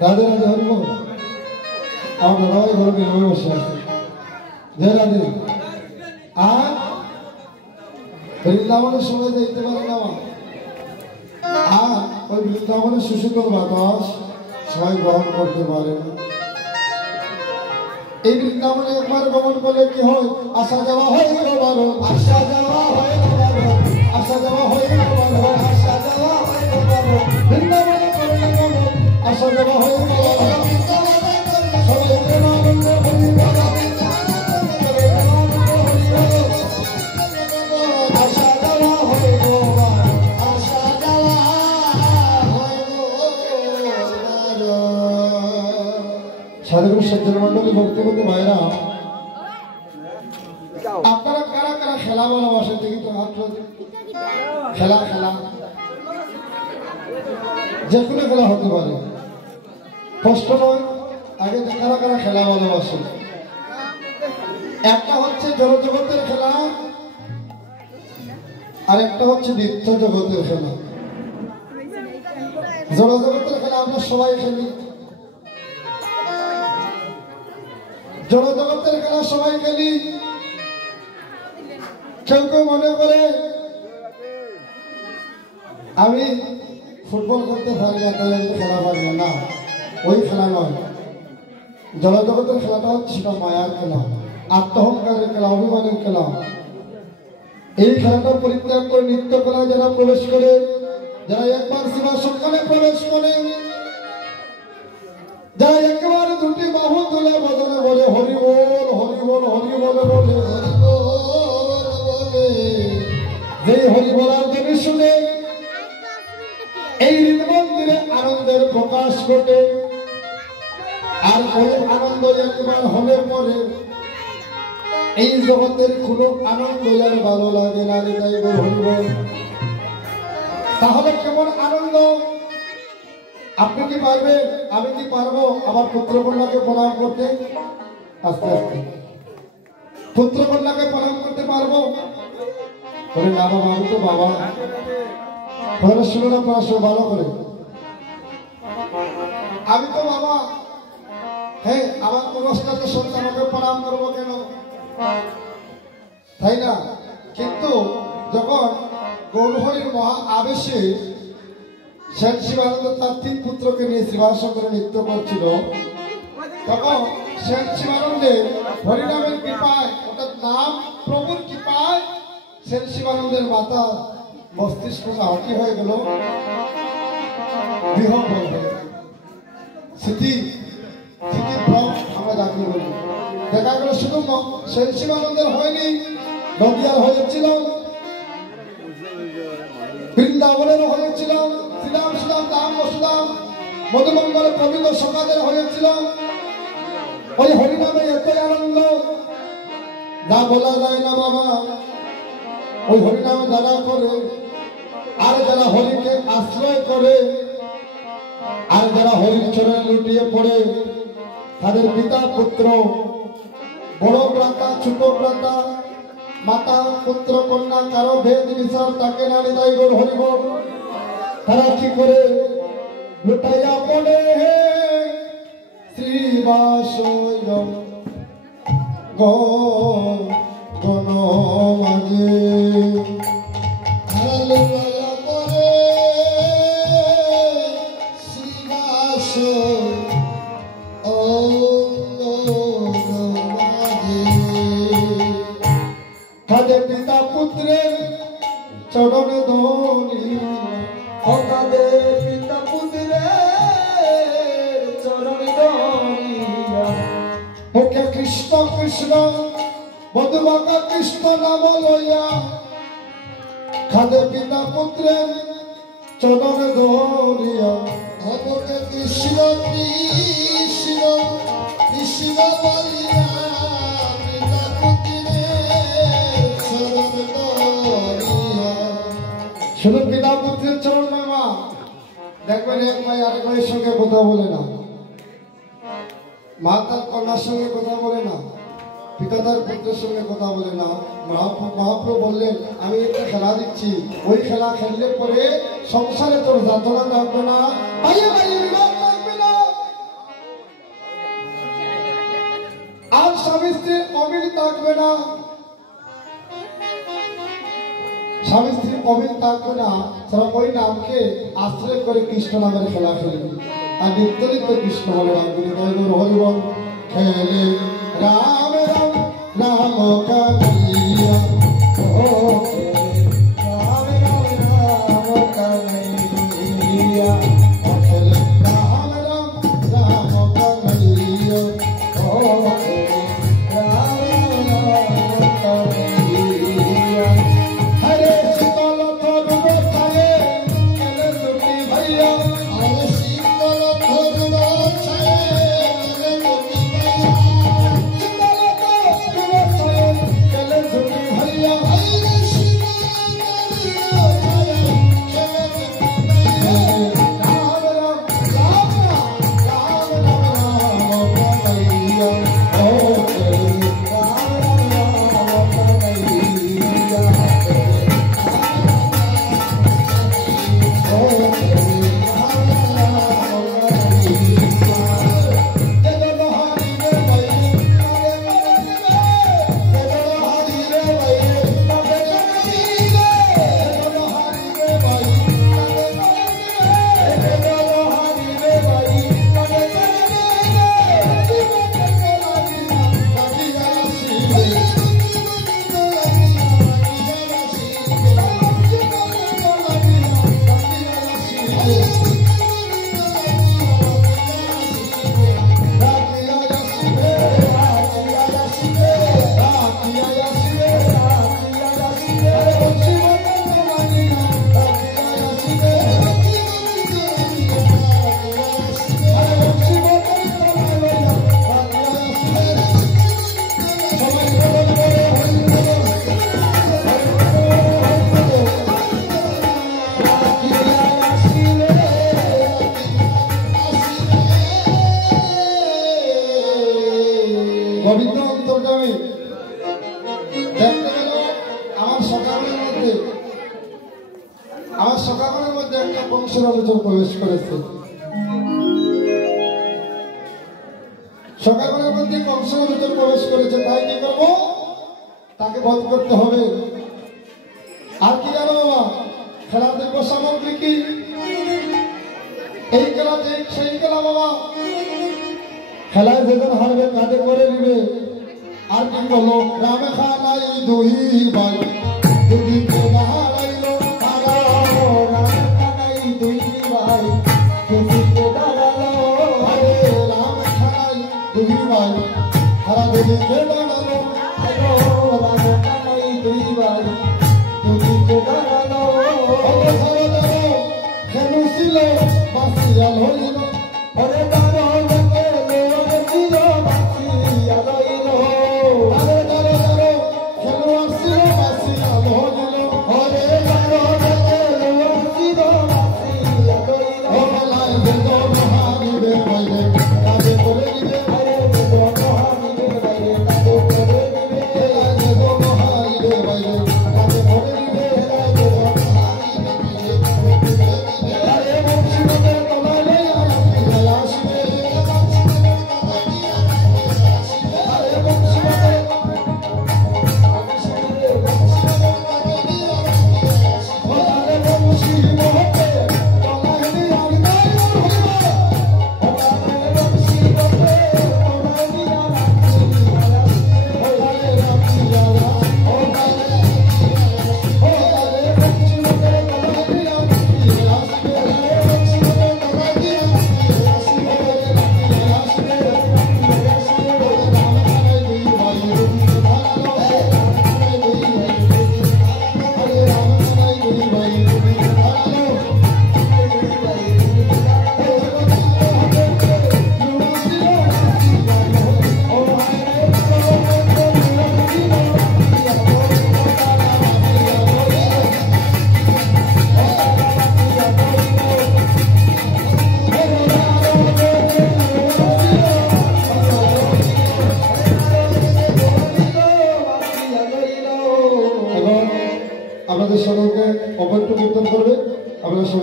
রাধে রাধে হরিব আমার দাদাভাই ঘরে বেরোবে বসে আছে জয় রাধে আর বৃন্দাবনের সময় দেখতে পারে না আর ওই বৃন্দাবনের সুশীতল বাতাস সবাই গ্রহণ করতে পারে না এই বৃন্দাবনে একবার গমন করলে কি হয় আসা যাওয়া হয় বারো আসা যাওয়া হয় বারো আসা যাওয়া হয় বারো আসা যাওয়া হয় বারো বৃন্দাবনে করে না গমন আসা যাওয়া হয় বারো সবাই প্রেমানন্দ হরি বল আসা যাওয়া হয় বারো আসা যাওয়া হয় বারো সাধুগুরু সজ্জন মন্ডলী ভক্তিপতি ভাইরা আপনারা কারা কারা খেলা ভালোবাসেন দেখি তো হাত খেলা খেলা যে কোনো খেলা হতে পারে কষ্ট নয় আগে কারা কারা খেলা ভালোবাসেন একটা হচ্ছে জড়জগতের খেলা আর একটা হচ্ছে নিত্য জগতের খেলা জড়জগতের খেলা আমরা সবাই খেলি জড়জগতের খেলা সবাই খেলি কেউ কেউ মনে করে আমি ফুটবল করতে পারি না তাই আমি খেলা পারি না ওই খেলা নয় জড়জগতের খেলাটা হচ্ছে সেটা মায়ার খেলা আত্মহংকারের খেলা অভিমানের খেলা এই খেলাটা পরিত্যাগ করে নিত্য খেলায় যারা প্রবেশ করে যারা একবার সীমা সন্ধানে প্রবেশ করে যারা একেবারে দুটি বাহু তুলে বদলে বলে হরি বল হরি বল হরি বলে বলে হরি বল বলে যে হরি বলার ধ্বনি শুনে এই হৃদমন্দিরে আনন্দের প্রকাশ ঘটে আর ওই আনন্দ একবার হলে পরে এই জগতের কোনো আনন্দ আর ভালো লাগে না রে তাই হরি বল তাহলে কেমন আনন্দ আপনি কি পারবেন আমি কি পারবো আমার পুত্রকন্যাকে প্রণাম করতে আস্তে আস্তে পুত্রকন্যাকে প্রণাম করতে পারবো বলে না বাবা আমি তো বাবা তাহলে শুনে না পড়াশোনা ভালো করে আমি তো বাবা হ্যাঁ আমার পুরস্কারকে সন্তানকে প্রণাম করবো কেন তাই না কিন্তু যখন গৌরহরির মহা আবেশে সেন শিবানন্দ তার তিন পুত্রকে নিয়ে শ্রীবাসঙ্করে নৃত্য করছিল তখন সেন শিবানন্দে হরিনামের কৃপায় অর্থাৎ নাম প্রভুর কৃপায় সেন শিবানন্দের মাথা মস্তিষ্ক আহতি হয়ে গেল বিহ্বল হয়ে স্মৃতি স্মৃতিভ্রম আমরা যাকে বলি দেখা গেল শুধু সেন শিবানন্দের হয়নি নদিয়ার হয়েছিল বৃন্দাবনেরও হয়েছিল শ্রীরাম সুদাম দাম বসুদাম মধুমঙ্গলের পবিত্র সকালের হয়েছিল ওই হরিনামে এতই আনন্দ যা বলা যায় না বাবা ওই হরিনামে যারা করে আর যারা হরিকে আশ্রয় করে আর যারা হরির চরণে লুটিয়ে পড়ে তাদের পিতা পুত্র বড় ভ্রাতা ছোট ভ্রাতা মাতা পুত্র কন্যা কারো ভেদ বিচার তাকে নারী দায়ী গোর হরিবল তারা কি করে লুটাইয়া পড়ে শ্রীবাসয় গণ মাঝে লুটাইয়া পড়ে শ্রীবাসয় তাদের পিতা পুত্রের চরণে ধরি তাদের পিতা পুত্রের চরণে ধরিয়া ওকে কৃষ্ণ কৃষ্ণ মধুবাকা কৃষ্ণ নাম লইয়া খাদের পিতা পুত্রের চরণে ধরিয়া ওকে কৃষ্ণ কৃষ্ণ কৃষ্ণ বলিয়া শুধু পিতা পুত্রের চরণ মামা দেখবেন এক ভাই আরেক ভাইয়ের সঙ্গে কথা বলে না মা তার কন্যার সঙ্গে কথা বলে না, পিতা তার পুত্রের সঙ্গে কথা বলে না। মহাপ্রভু বললেন আমি একটা খেলা দিচ্ছি, ওই খেলা খেললে পরে সংসারে তোর যাতনা থাকবে না, বাইরে বাইরে বিবাদ থাকবে না, আর স্বামী স্ত্রীর অমিল থাকবে না, স্বামী স্ত্রীর অমিল থাকবে না। তারা ওই নামকে আশ্রয় করে কৃষ্ণ নামের খেলা খেলবে, আর নিত্য নিত্য কৃষ্ণ বলে রাম হরিবল খেলে রাম রাম রাম কালিয়া ও রাম রাম রাম কালিয়া খেলে রাম রাম রাম কালিয়া ও রাম রাম কালিয়া হরে শীতল তরুণ ছায়ে কেলে সুখী ভাইয়া হরে শীতল তরুণ ছায়ে কেলে সুখী ভাইয়া শীতল তরুণ ছায়ে কেলে সুখী ভাইয়া হরে শীতল তরুণ ছায়ে কেলে সুখী ভাইয়া রাম রাম রাম রাম রাম রাম কালিয়া ও রাম রাম কালিয়া গোবিন্দ অন্তর্যামী দেখতে গেল আমার সকালের মধ্যে একটা বংশের ভিতর প্রবেশ করেছে। সকালের মধ্যে বংশের ভিতর প্রবেশ করেছে, তাই কি করবো, তাকে বধ করতে হবে। আর কি জানো বাবা, খেলা দেখবো সামগ্রী কি, এই খেলা সেই খেলা বাবা, খেলায় যেদিন হারবে কাঁধে করে নিবে। আর কি বলো, রামে খানাই দুই ভাই দুদিকে দাঁড়াইলো, রামে খানাই দুই ভাই দুদিকে দাঁড়ালো, আরে রামে খানাই দুই ভাই তারা দুদিকে দাঁড়ালো, রামে খানাই দুই ভাই দুদিকে দাঁড়ালো, কেন ছিল বাসিয়াল হইল, ওরে দাঁড়ো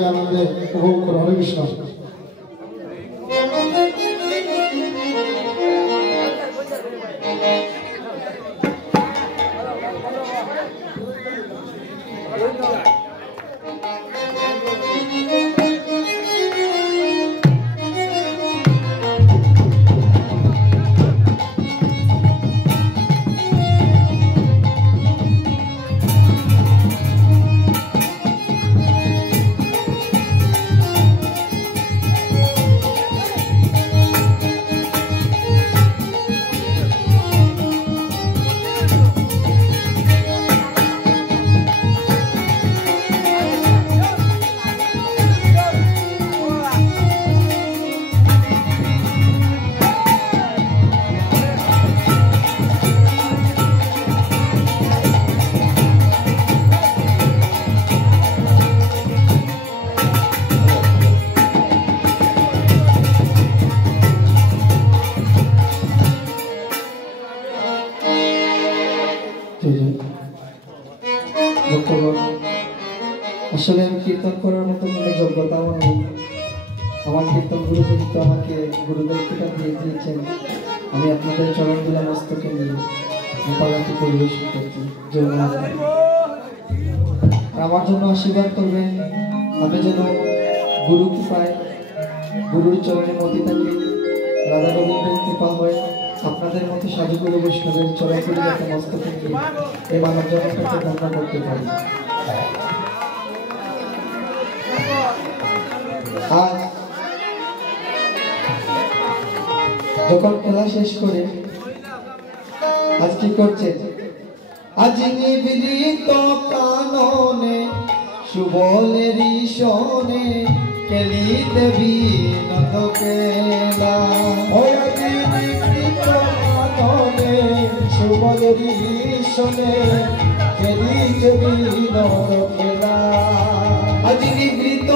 আনন্দে উপভোগ করো। হরে কৃষ্ণ। আসলে আমি কীর্তন করার মতো কোনো যোগ্যতা আমার নেই। আমার কীর্তন গুরু যেহেতু আমাকে গুরুদায়িত্বটা দিয়ে দিয়েছেন, আমি আপনাদের চরণ দিলা মস্তকে নিয়ে পালাটি পরিবেশন করছি। আমার জন্য আশীর্বাদ করবেন, আমি যেন গুরু কৃপায় গুরুর চরণে মতি থাকি, রাধা গোবিন্দের কৃপা হয় আপনাদের মতো সাধুগুরু বৈষ্ণবের চরণগুলি একটা মস্তকে নিয়ে এই মানব জগৎটাকে ধন্য করতে পারি। আজ যখন খেলা শেষ করে আজ কি করছে, আজ নিবৃত কাননে সুবলেরি শোনে খেলিতে বিনোদ খেলা। আজ নিবৃত কাননে সুবলেরি শোনে খেলিতে বিনোদ খেলা। আজ নিবৃত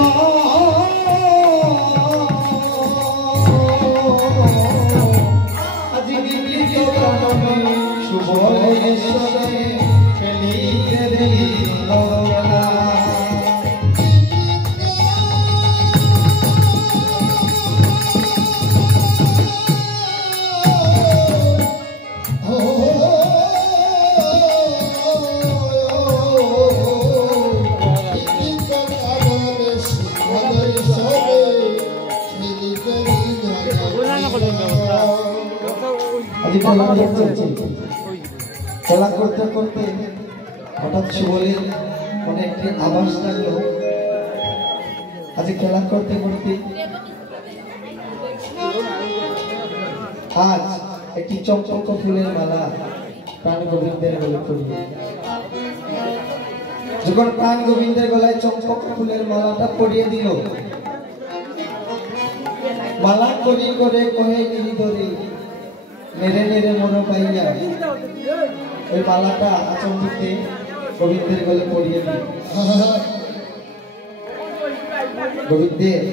খেলা করতে করতে হঠাৎ সুবলের মনে একটি আভাস লাগলো। আজ খেলা করতে করতে আজ একটি চকচক ফুলের মালা প্রাণ গোবিন্দের গলায় পরিয়ে, যখন প্রাণ গোবিন্দের গলায় চকচক ফুলের মালাটা পরিয়ে দিল, মালা করি করে কহে গিরিধরে নেড়ে নেড়ে মনো পাইয়া ওই মালাটা আচমনিতে গোবিন্দের গলে পরিয়ে দিল। গোবিন্দের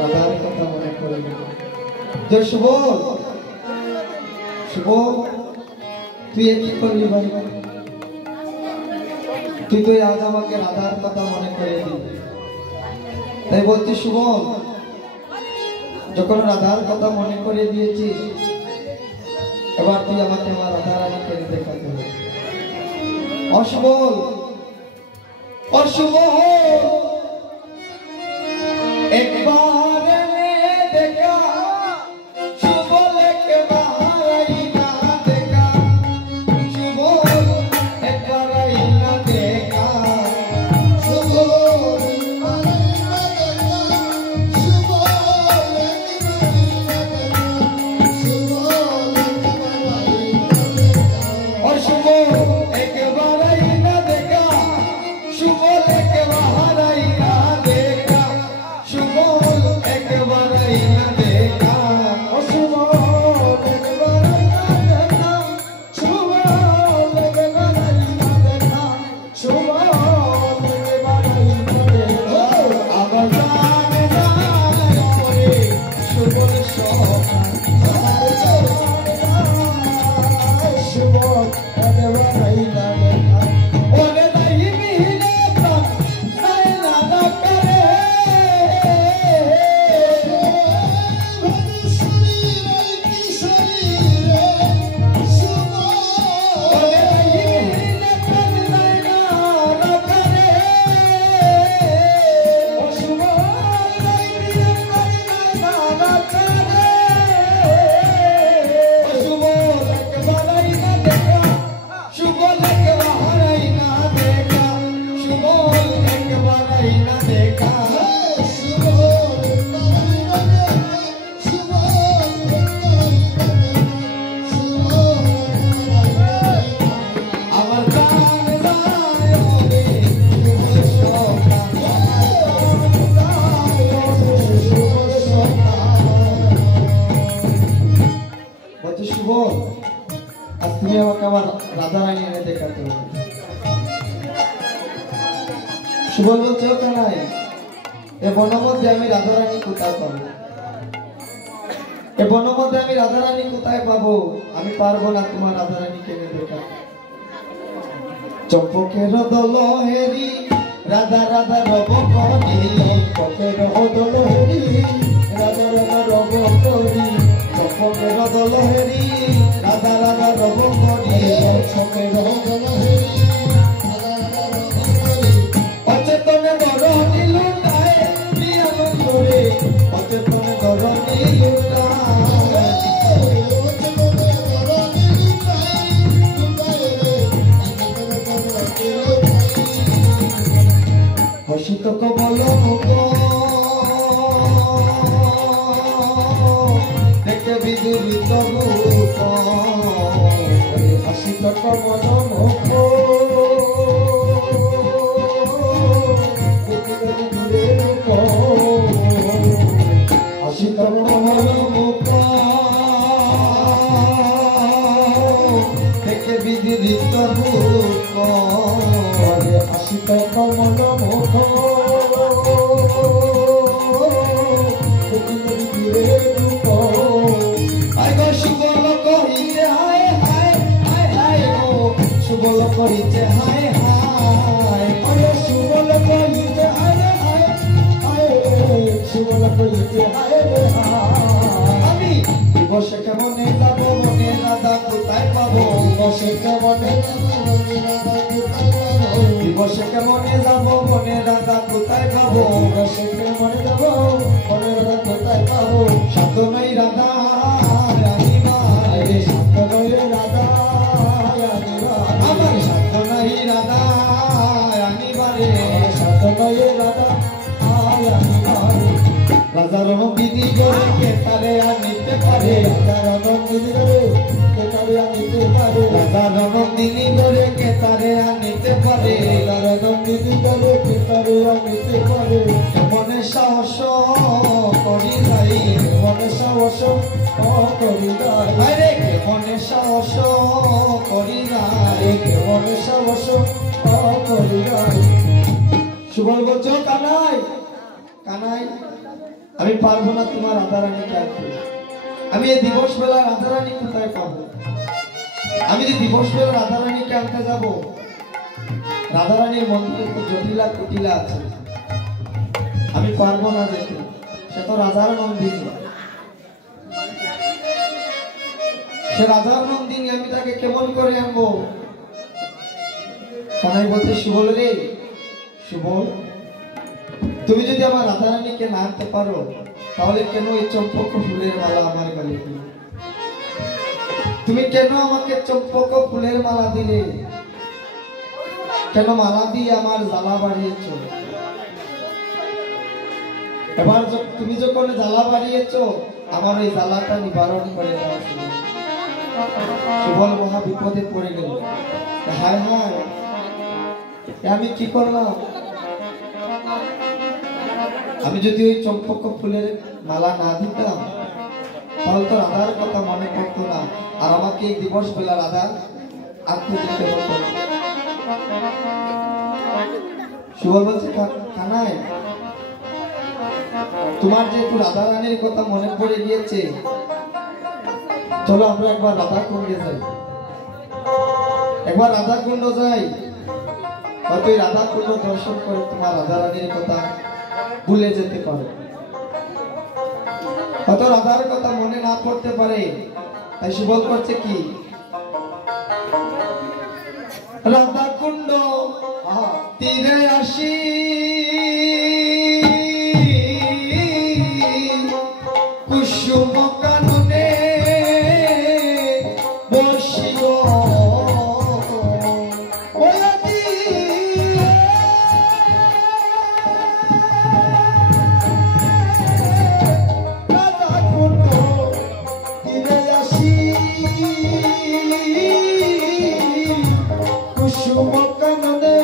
রাধার কথা মনে করে যে শুভ শুভ তুই কি করলি ভাই, তুই তো আজ আমাকে রাধার কথা মনে করে দিলি। তাই বলছি শুভ, যখন রাধার কথা মনে করে দিয়েছিস, এবার তুই আমাকে আমার রাধা রানীকে দেখাতে হবে। অশুভ অশুভ একবার দেখা শুভ লেখে বাহারাই না দেখা, শুভ একবার না দেখা, শুভ শুভ লেখে বাহারাই না দেখা, শুভ সুবল, আজ তুমি আমাকে আমার রাধারানী এনে দেখাতে হবে। সুবল বলছে, ও কানাই, এ বনের মধ্যে আমি রাধারানী কোথায় পাবো? এ বনের মধ্যে আমি রাধারানী কোথায় পাবো? আমি পারবো না তোমার রাধারানীকে এনে দেখাতে। চম্পকের দলহেরি রাধা রাধা রব করি, চম্পকের দলহেরি রাধা রাধা রব করি, চম্পকের দলহেরি রাধা রাধা রব করি, চম্পকের দলহেরি রাধা রাধা রব করি। অচেতনে ধরণী লুটায় নিয়ানন্দ রে, অচেতনে ধরণী লুটায়, হসিত কমল মুখ দেখে বিদুরিত রূপ, হসিত কমল মুখ হসিত কমল মুখ দেখে বিদুরিত রূপ, হসিত কমল মুখ সুবল কহিছে হায় হায় হায় হায় গো, সুবল কহিছে হায় হায়, সুবল কহিছে হায় হায় হায়, সুবল কহিছে হায় হায়। আমি দিবসে কেমনে যাবো মনে রাধা কোথায় পাবো? দিবসে কেমনে দিবসে কেমনে যাবো মনে রাধা কোথায় পাবো? দিবসে কেমনে যাবো মনে রাধা কোথায় পাবো? শব্দ নাই রাধা রানীবারে, শব্দ নাই রাধা রানীবারে, আমার শব্দ নাই রাধা রানীবারে, শব্দ নাই রাধা রানীবারে। রাজা রণবিধি করে কেতারে আনিতে পারে, রাজা রণবিধি করে কেতারে আনিতে পারে, রাজা রণবিধি করে কেতারে আনিতে পারে, রাজা রণবিধি করে কেতারে আনিতে পারে। মনে সাহস করি যাই, মনে সাহস করি যাই, আরে কে মনে সাহস করি যাই, কে মনে সাহস করি যাই। সুবল বলছো, কানাই কানাই, আমি পারবো না তোমার রাধারানীকে আনতে। আমি এই দিবস বেলা রাধারানী কোথায় পাবো? আমি যে দিবস বেলা রাধারানীকে আনতে যাব, রাধারানীর মন্দিরে তো জটিলা কুটিলা আছে, আমি পারবো না যেতে। সে তো রাজার নন্দিনী, সে রাজার নন্দিনী, আমি তাকে কেমন করে আনবো? কানাই বলতে, সুবল রে সুবল, তুমি যদি আমার রাধারানীকে না আনতে পারো, তাহলে কেন এই চম্পক ফুলের মালা আমার গলে দিলে? তুমি কেন আমাকে চম্পক ফুলের মালা দিলে? কেন মালা দিয়ে আমার জ্বালা বাড়িয়েছ? এবার তুমি যখন জ্বালা বাড়িয়েছ, আমার এই জ্বালাটা নিবারণ করে দাও। সুবল মহা বিপদে পড়ে গেল। হায় হায়, আমি কি করলাম? আমি যদি ওই চম্পক ফুলের মালা না দিতাম, তাহলে তো রাধার কথা মনে পড়তো না, আর আমাকে এই দিবস বেলা রাধা আনতে যেতে হতো না। সুবল বলছে, কানাই, তোমার যেহেতু রাধারানীর কথা মনে পড়ে গিয়েছে, চলো আমরা একবার রাধা কুণ্ডে যাই, একবার রাধা কুণ্ড যাই, হয়তো এই রাধা কুণ্ড দর্শন করে তোমার রাধারানীর কথা ভুলে যেতে পারে, হয়তো রাধার কথা মনে না পড়তে পারে। তাই সুবল করছে কি, রাধা কুণ্ড তীরে আসি, কুসুম কাননে বসিও, কুসুম কাননে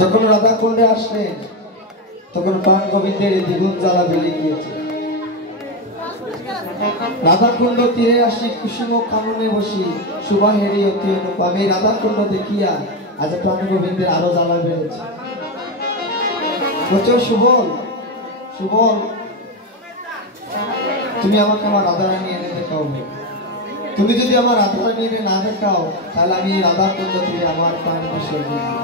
যখন রাধা কুণ্ডে আসলেন তখন প্রাণ গোবিন্দের দ্বিগুণ জ্বালা বেড়ে গিয়েছে। রাধা কুণ্ড তীরে আসি কুসুম কাননে বসি সুবাহেরি অতি অনুপম। এই রাধা কুণ্ড দেখিয়া আজ প্রাণ গোবিন্দের আরো জ্বালা বেড়েছে। বলছো সুবল, সুবল তুমি আমাকে আমার রাধারানী এনে দেখাও। তুমি যদি আমার রাধারানী এনে না দেখাও তাহলে আমি রাধা কুণ্ড তীরে আমার প্রাণ বিসর্জন দিব।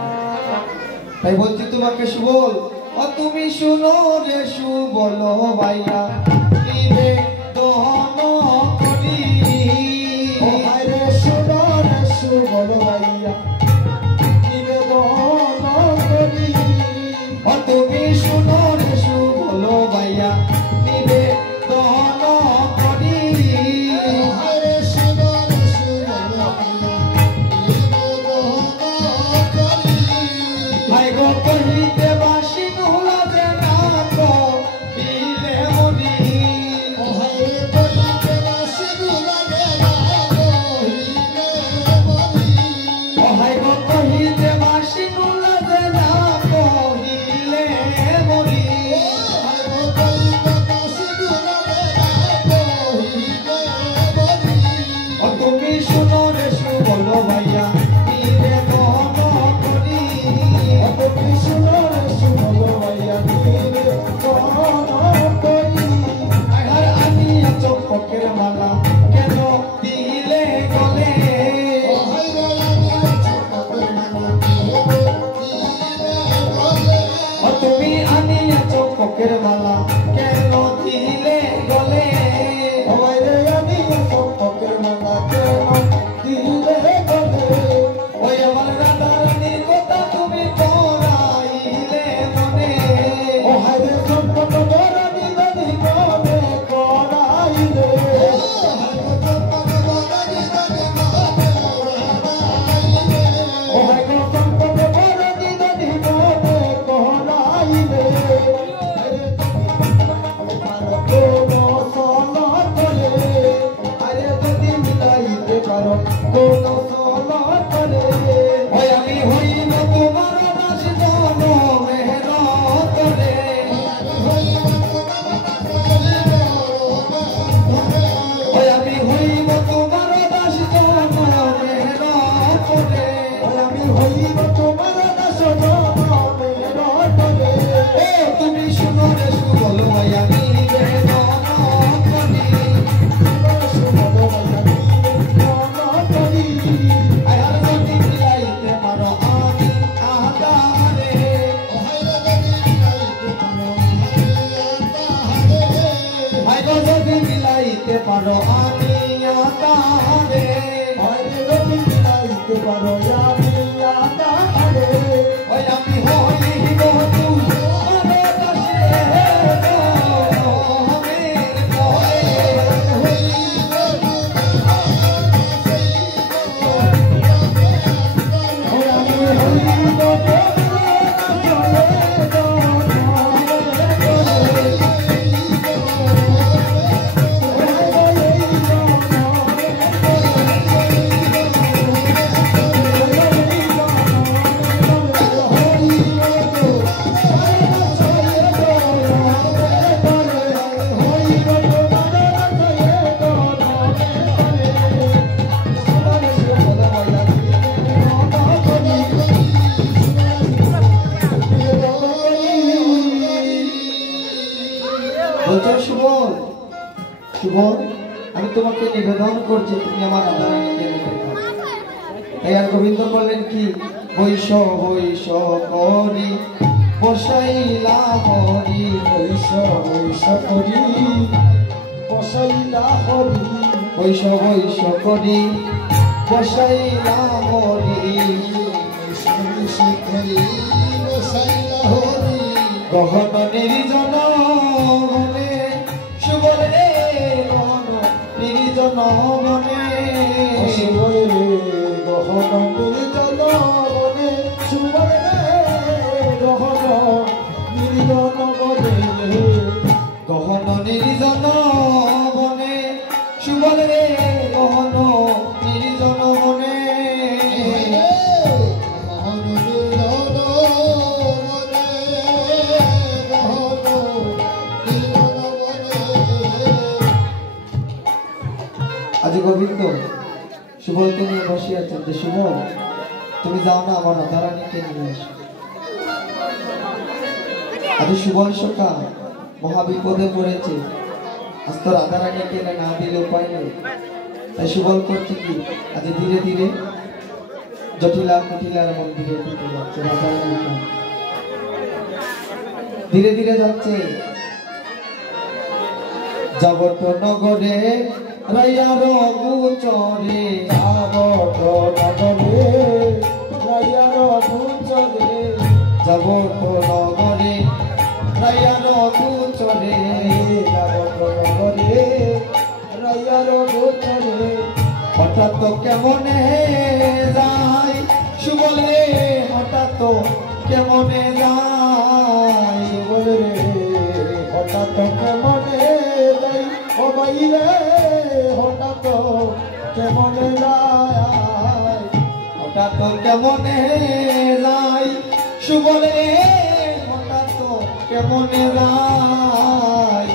তাই বলছি তোমাকে সুবল, ও তুমি শুনো রে সুবল ভাইয়া নিবে দহন করি। ও ভাই রে শুনো রে সুবল ভাইয়া নিবে দহন করি। ও তুমি শুনো রে সুবল ভাইয়া নিবে দহন করি। ভাই রে শুনো রে সুবল ভাইয়া নিবে দহন করি। ভাই গো কহিতে বাসি নোলা যে না তো দিলে মরি। ও ভাই কহিতে বাসি নোলা যে না কহিলে মরি। ও ভাই গো কহিতে বাসি নোলা যে না কহিলে মরি। ও ভাই গো কহিতে বাসি নোলা যে না কহিলে মরি। ও তুমি শুনো রে সুবল ভাইয়া নিবে দহন করি। ও তুমি শুনো রে সুবল ভাইয়া নিবে দহন করি। আর আমি চম্পকের মালা কেন দিলে গলে। ও ভাই রে আমি চম্পকের মালা কেন দিলে গলে। ও তুমি আনিয়া চম্পকের মালা কেন দিলে গলে। ও ভাই রে আমি চম্পকের মালা কেন দিলে গলে। ওই আমার রাধারানীর কথা তুমি পড়াইলে মনে। ও ভাই রে চম্পক বরণী নদী মনে করাইলে। ও ভাই গো চম্পক বরণী নদী মনে করাইলে। কোনো সল করে আরে যদি মিলাইতে পারো কোনো সল করে। ওই আমি হইব তোমার দাস জনমের তরে। ওই আমি হইব তোমার দাস জনমের তরে। ওই আমি হইব তোমার দাস জনমের তরে। ও তুমি শুনো রে সুবল ভাইয়া নিবে দহন করি। সুবল ভাইয়া নিবে দহন করি। আর যদি মিলাইতে পারো আমি আহারে। ও হাই রে যদি মিলাইতে পারো আমি আহারে। হাই গো যদি মিলাইতে পারো আমি আহারে। হাই রে যদি মিলাইতে পারো আমি আহারে। ওই আমি হইব তোমার দাস জনমের তরে। তোমাকে নিবেদন করছি তুমি আমার রাধারানীকে নিতে পারো। তাই আর গোবিন্দ বললেন কি বৈশ বৈশ করি বসাইলা হরি বৈশ বৈশ করি বসাইলা হরি বৈশ বৈশ করি বসাইলা হরি বসাইলা হরি গহন নির্জন মনে শুভরে গহন নির্জন মনে গহন নির্জন মনে শুভরে গহন নির্জন মনে গহন নির্জন মনে শুভরে গহন নির্জন মনে আজ গোবিন্দ সুবলকে নিয়ে বসে আছেন যে সুবল তুমি যাও না আমার রাধারানীকে নিয়ে এসো। আজ সুবল সখা মহাবিপদে পড়েছে, আজ তো রাধারানীকে না দিলে উপায় নেই। তাই সুবল করছে কি আজ ধীরে ধীরে জটিলা কুটিলার মন্দিরে ঢুকে যাচ্ছে রাধারানী ধীরে ধীরে যাচ্ছে। জগত নগরে রায়ার গুচরে জগত নগরে রায়ার গুচরে জগত নগরে রায়ার গুচরে জগত নগরে রায়ার গুচরে হঠাৎ কেমনে যায় সুবলে হঠাৎ কেমনে যায় বলে হঠাৎ কেমনে যাই ও বাইরে হঠাৎ কেমনে যায় হঠাৎ কেমনে যায় সুবলে হঠাৎ কেমনে যায়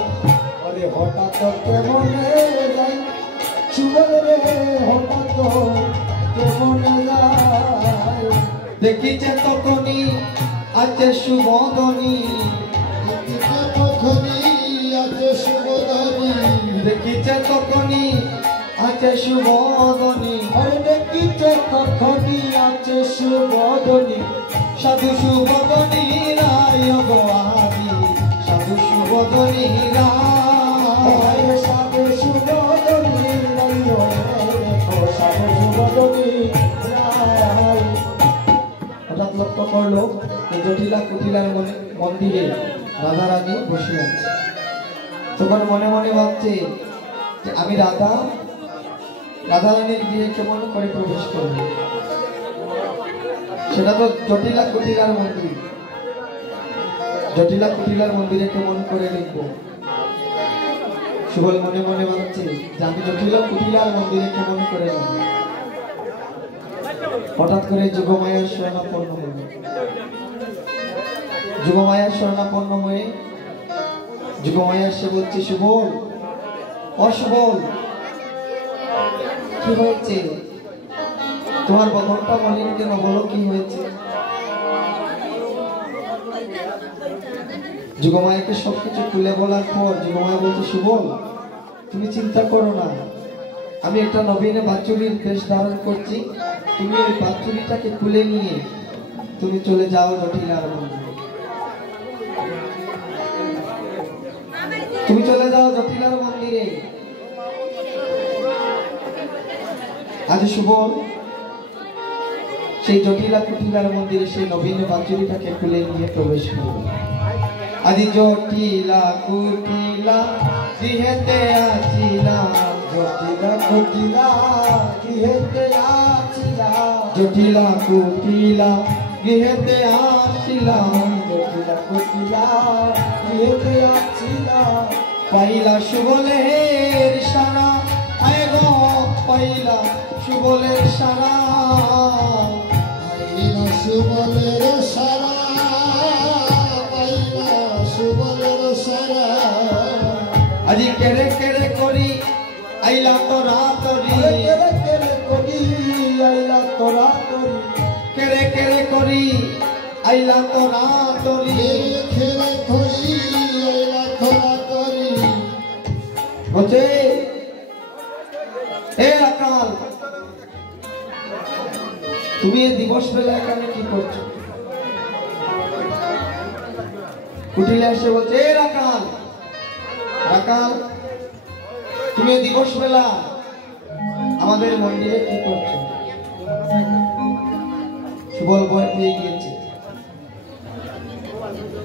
আরে হঠাৎ কেমনে যাই সুবলে হঠাৎ কেমনে যায় দেখিছে তখনই আছে সুবদনী দেখিছে তখনই আছে সুবদনী আরে দেখিছে তখনই আছে সুবদনী সাধু সুবদনী রায় গোয়াদি সাধু সুবদনী রায় সাধু সুবদনী সাধু সুবদনী হঠাৎ লক্ষ্য করলো জটিলা কুটিলার মন্দিরে রাধারানী বসে আছে। তখন মনে মনে ভাবছে যে আমি রাধারানীর গৃহে কেমন করে প্রবেশ করব। সেটা তো জটিলা কুটিলার মন্দির, জটিলা কুটিলার মন্দিরে কেমন করে লিখব। সুবল মনে মনে ভাবছে যে আমি জটিলা কুটিলার মন্দিরে কেমন করে লিখব। হঠাৎ করে যুগমায়ার শরণাপন্ন হল। যুগমায়ার শরণাপন্ন হয়ে যুগমায়া সে বলছে সুবল অসুবল কি হয়েছে তোমার বদনটা মলিন কেন, বলো কি হয়েছে। যুগমায়াকে সবকিছু খুলে বলার পর যুগমায়া বলছে সুবল তুমি চিন্তা করো না, আমি একটা নবীন বাচ্চুরির বেশ ধারণ করছি, তুমি ওই বাচ্চুরিটাকে খুলে নিয়ে তুমি চলে যাও জটিলার মন্দিরে। তুমি চলে যাও জটিলার মন্দিরে। আজ সুবল সেই জটিলা কুটিলার মন্দিরে সেই নবীন বাচ্চুরিটাকে খুলে নিয়ে প্রবেশ করবে। আদি জটিলা কুটিলা গৃহেতে আছিলাম, জটিলা কুটিলা গৃহেতে আছিলাম, জটিলা কুটিলা গৃহেতে আসিলাম, জটিলা কুটিলা গৃহেতে আছিলাম। পাইলা সুবলের সারা আয় গো পাইলা সুবলের সারা, পাইলা সুবলের সারা, পাইলা সুবলের সারা। আজি কেড়ে কেড়ে করি আইলা তোরা তরি, কেড়ে কেড়ে করি আইলা তোরা তরি, কেড়ে কেড়ে করি আইলা তোরা তরি। খেলে করি আইলা তোরা তরি। বলছে তুমি এই দিবস বেলা এখানে কি করছো? কুটিলে এসে বলছে, এ রাকাল, রাকাল, তুমি এই দিবস বেলা আমাদের মন্দিরে কি করছো? সুবল ভয় পেয়ে গিয়েছে।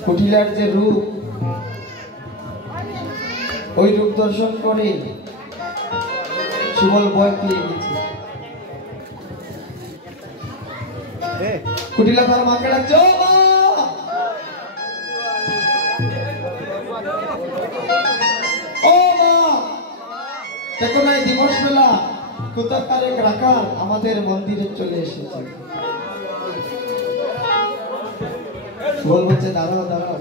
কুটিলার যে রূপ, ওই রূপ দর্শন করে সুবল ভয় পেয়ে গেছে। কুটিলা তার মাকে ডাকছে, ও মা, ও মা, দেখো না এই দিবস বেলা কোথাকার এক রাখাল আমাদের মন্দিরে চলে এসেছে। সুবল বলছে, দাঁড়াও দাঁড়াও,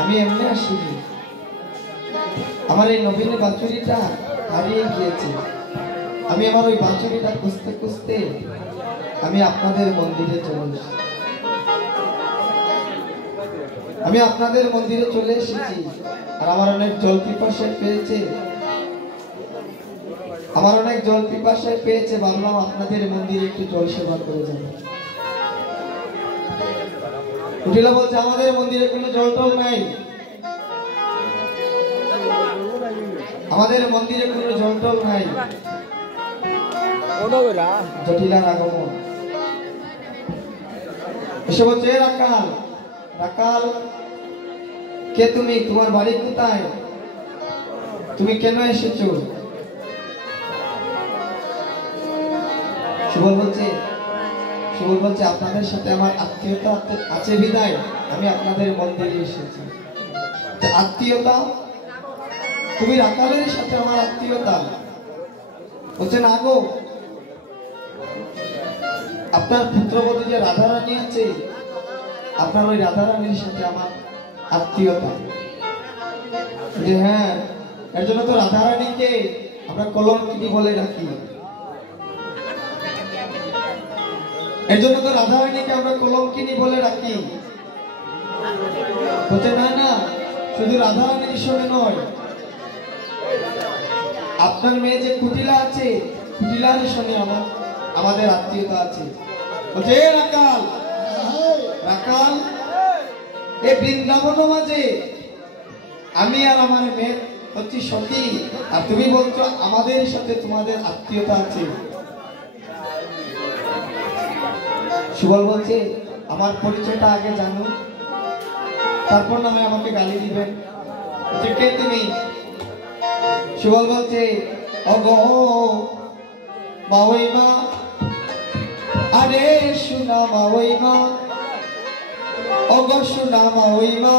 আমি এমনি আসিনি, আমার এই নবীন বাছুরিটা হারিয়ে গিয়েছে। আমি আমার ওই বাছুরিটা খুঁজতে খুঁজতে আমি আপনাদের মন্দিরে চলে এসেছি। আমি আপনাদের মন্দিরে চলে এসেছি আর আমার অনেক জল পিপাসায় পেয়েছে, আমার অনেক জল পিপাসায় পেয়েছে, ভাবলাম আপনাদের মন্দিরে একটু জল সেবা করে যাব। কুটিলা বলছে, আমাদের মন্দিরে কোনো জল টল নাই, আমাদের মন্দিরে কোনো জল টল নাই। জটিলার আগমন এসে বলছে, রাকাল, রাকাল, কে তুমি? তোমার বাড়ি কোথায়? তুমি কেন এসেছো? সুবল বলছে, সুবল বলছে, আপনাদের সাথে আমার আত্মীয়তা আছে বিদায় আমি আপনাদের মন্দিরে এসেছি। আত্মীয়তা? তুমি রাকালের সাথে আমার আত্মীয়তা? বলছে, না গো, আপনার পুত্রবধূ যে রাধারানী আছে, আপনার ওই রাধারানীর সাথে আমার আত্মীয়তা। যে হ্যাঁ, এর জন্য তো রাধারানীকে আমরা কলঙ্কিনী বলে ডাকি, এর জন্য তো রাধারানীকে আমরা কলঙ্কিনী বলে ডাকি। বলছে, না না, শুধু রাধারানীর সঙ্গে নয়, আপনার মেয়ে যে কুটিলা আছে, কুটিলার সঙ্গে আমাদের আত্মীয়তা আছে। বলছে, এ রাকাল, রাকাল, এই বৃন্দাবন মাঝে আমি আর আমার মেয়ে হচ্ছি সতী, আর তুমি বলছো আমাদের সাথে তোমাদের আত্মীয়তা আছে। সুবল বলছে, আমার পরিচয়টা আগে জানো, তারপর না হয় আমাকে গালি দিবেন। কে তুমি? সুবল বলছে, অগো মা, ওই মা, আরে শোনা মা, ওই মা, অগো শোনা মা, ওই মা,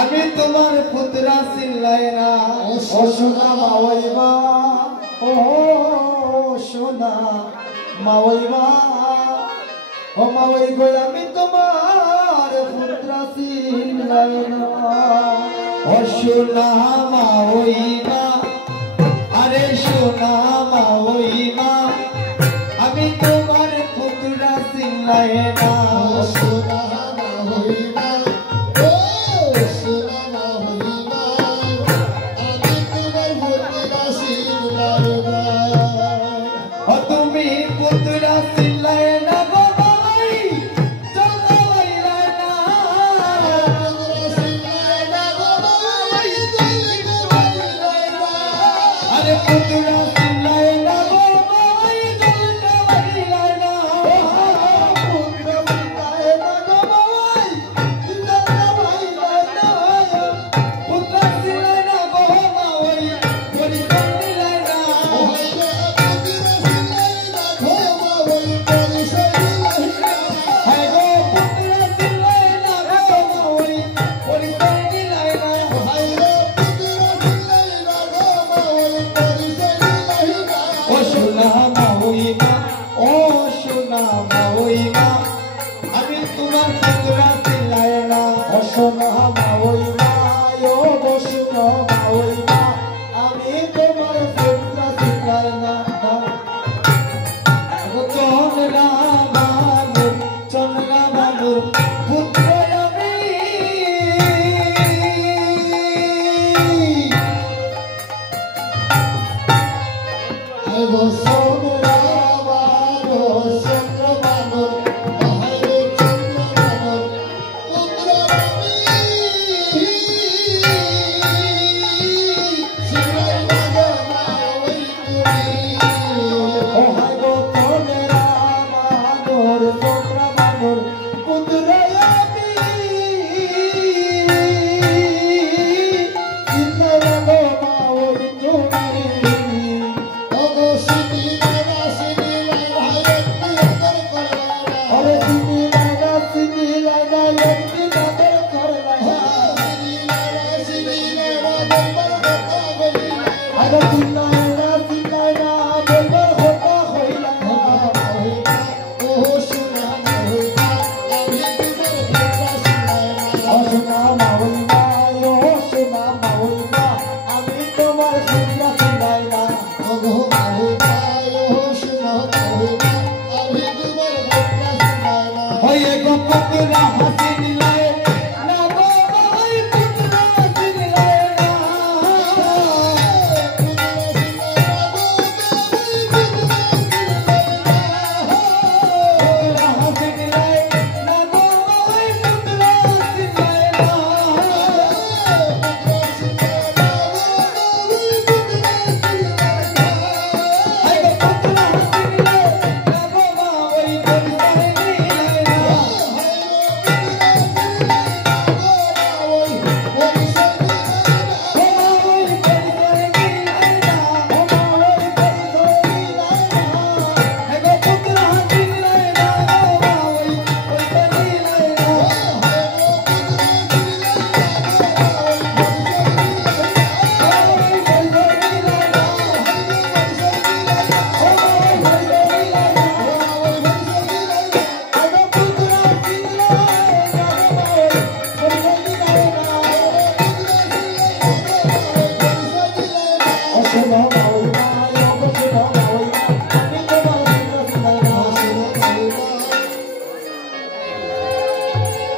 আমি তোমার পুত্রা চিল্লাই না। ও শোনা মা, ওই মা, ও শোনা মা, ওই মা, ও মা, ওই গো, আমি তোমার পুত্রা চিল্লাই না। ও শোনা মা, ওই মা, আরে শোনা মা, ওই মা, আমি তোমার পুত্রা চিল্লাই না। শোনা মা, ওই মা, ও শোনা মা, ওই মা, আমি তোমার পুত্রা চিল্লাই না। ও তুমি পুত্রা চিল্লাই না গো ভাই, চলাই না, পুত্রা চিল্লাই না গো ভাই, চলাই না। আরে পুত্রা চিল্লাই না গো ভাই, চলাই না, পুত্রা চিল্লাই না গো ভাই, চলাই না। পুত্রা চিল্লাই না গো ভাই, পরিচয় দিলাই না। হায় গো, পুত্রা চিল্লাই না গো ভাই, পরিচয় দিলাই না। ও সোনা মা, ওই মা, ও সোনা মা, ওই মা, আমি তোমার পুত্রা চিল্লাই না। ও সোনা মা, ওই মা, ও সোনা মা, ওই মা, আমি তোমার পুত্রা চিল্লাই না। চন্দ্রা বানুর, চন্দ্রা বানুর পুত্র আমি। সোনা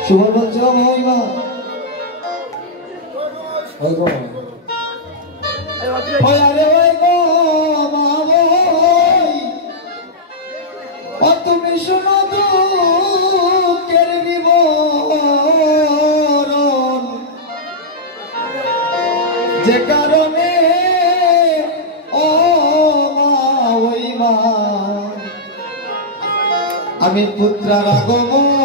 শুভ বলছো মহিমা ওই গো ওই আরে ওই গো মা ওই ও তুমি শোনো দুঃখের বিবরণ যে কারণে ও মা ওই মা আমি পুত্রার আগমন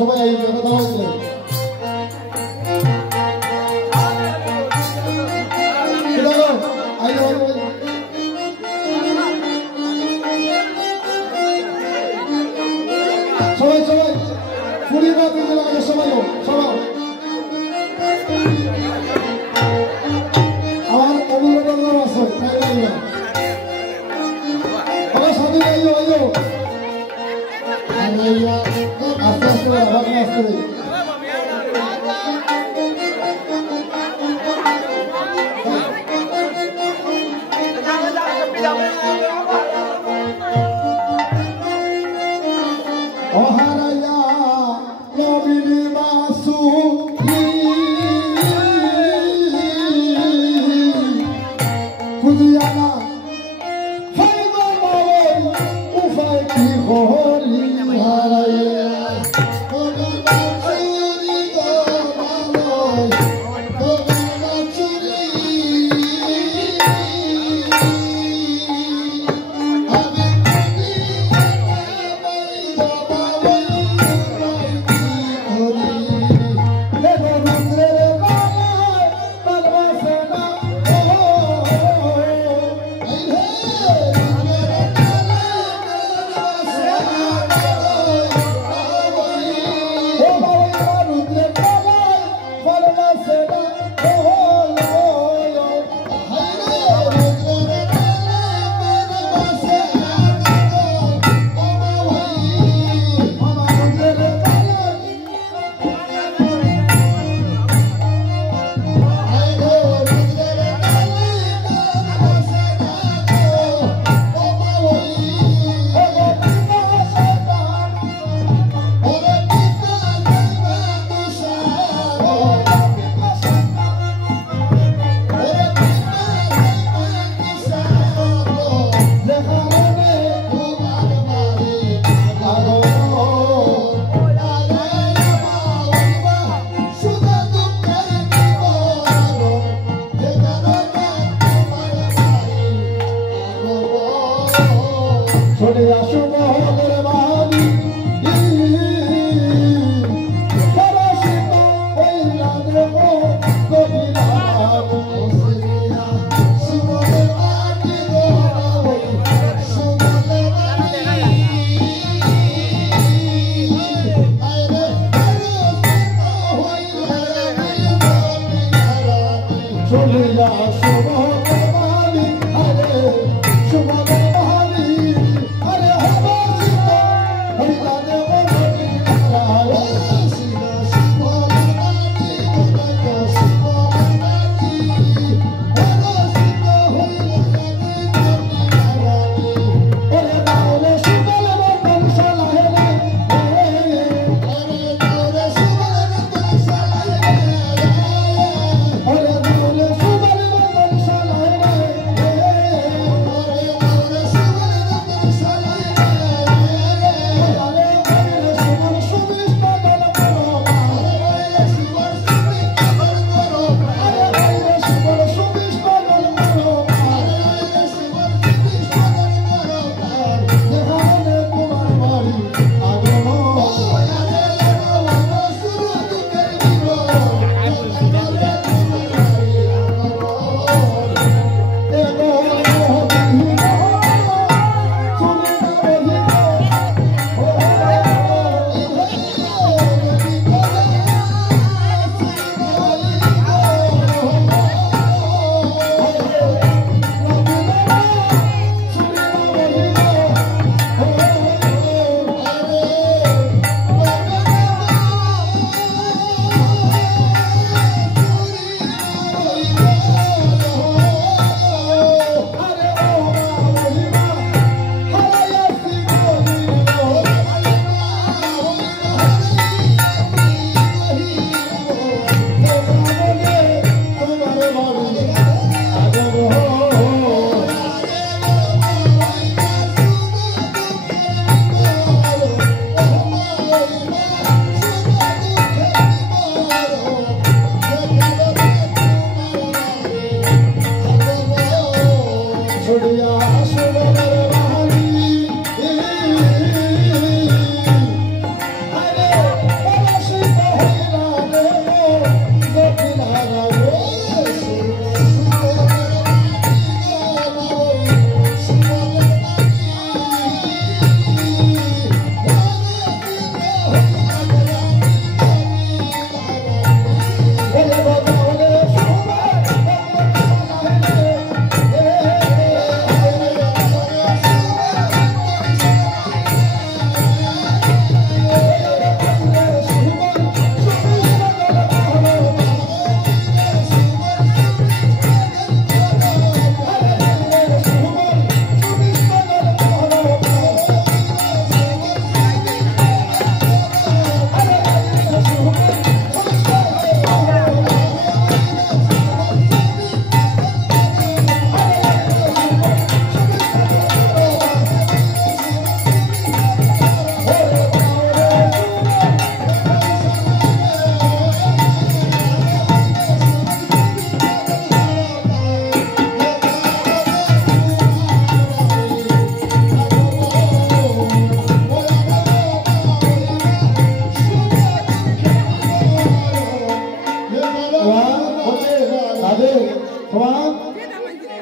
সবাই কথা হয়েছে সবাই সবাই ফুলি বা সবাই সবাই আমার অভিভাবক আছে আমার সাথে আইও আইও আস্তে আস্তে আস্তে আস্তে চলে আসো মহলের মালি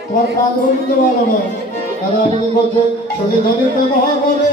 তোমার কাজ হইতে পারো না দাদা করছে সঙ্গে ধনী প্রেম হবে